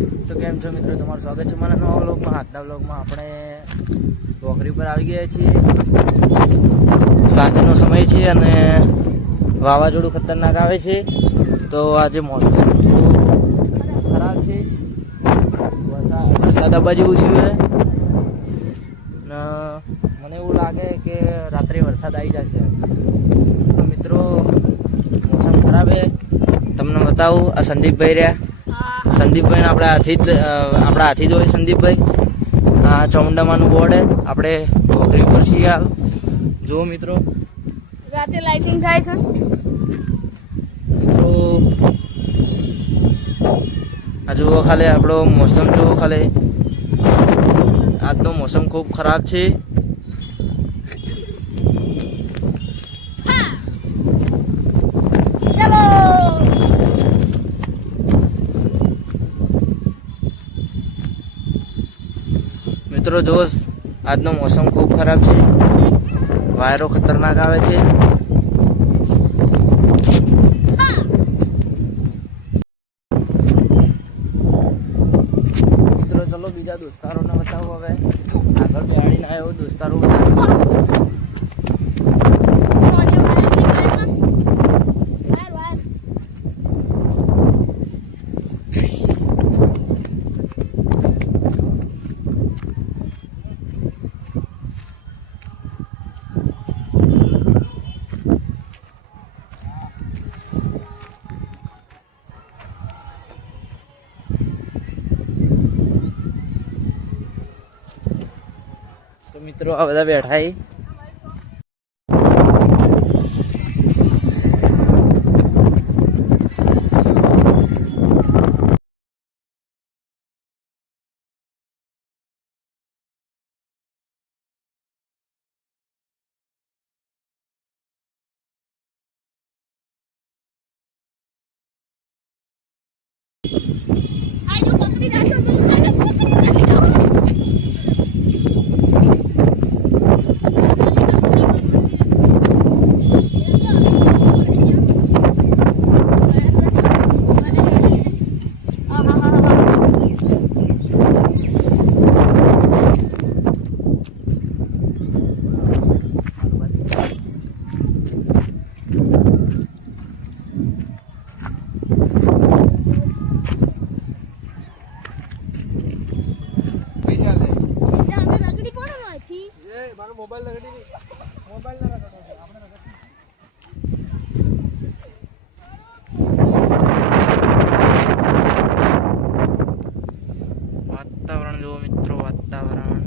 તો કેમ છો મિત્રો, તમારું સ્વાગત છે મારા નવા વ્લોગમાં। આજના વ્લોગમાં આપણે પોખરી પર આવી ગયા છીએ। સાંજનો સમય છે અને વાવાઝોડું ખતરનાક આવે છે, તો આજે મોસમ ખરાબ છે, વરસાદ આવવા જેવું છે અને મને એવું લાગે કે રાત્રે વરસાદ આવી જશે। તો મિત્રો મોસમ ખરાબ છે, તમને બતાવું। આ સંદીપભાઈ રહ્યા, સંદીપભાઈ આપણા હાથી જ હોય। સંદીપભાઈ આ ચોમુંડામાનું બોર્ડ હે, આપણે પોખરી ઉપર છીએ। હાલ જુઓ મિત્રો, રાતે લાઇટિંગ થાય છે મિત્રો। આ જુઓ ખાલી આપણો મોસમ જુઓ ખાલી, આજનો મોસમ ખૂબ ખરાબ છે। ચલો મિત્રો જુઓ, આજનો મોસમ ખૂબ ખરાબ છે, વાયરો ખતરનાક આવે છે। મિત્રો ચલો બીજા દોસ્તારોને બતાવો। હવે આગળ બેહાડીને આવ્યો દોસ્તારો તો મિત્રો આ બધા બેઠા છે। આજો પકડી રાખો તો સાલે પકડી રાખો। વાતાવરણ જુઓ મિત્રો, વાતાવરણ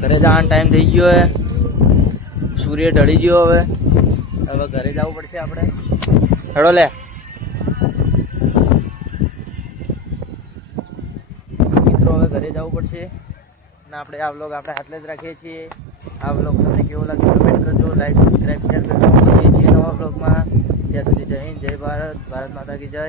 ઘરે જવાનો ટાઈમ થઈ ગયો હે, સૂર્ય ઢળી ગયો। હવે ઘરે જવું પડશે આપણે। હેડો લે મિત્રો, હવે ઘરે જવું પડશે અને આપણે આ વ્લોગ આપણે આટલે જ રાખીએ છીએ। આ વ્લોગ તમને કેવો લાગે કમેન્ટ કરજો, લાઈક સબસ્ક્રાઈબ શેર કરજો। મળીએ છીએ નવા વ્લોગમાં। ત્યાં સુધી જય હિન્દ, જય ભારત, ભારત માતા કી જય।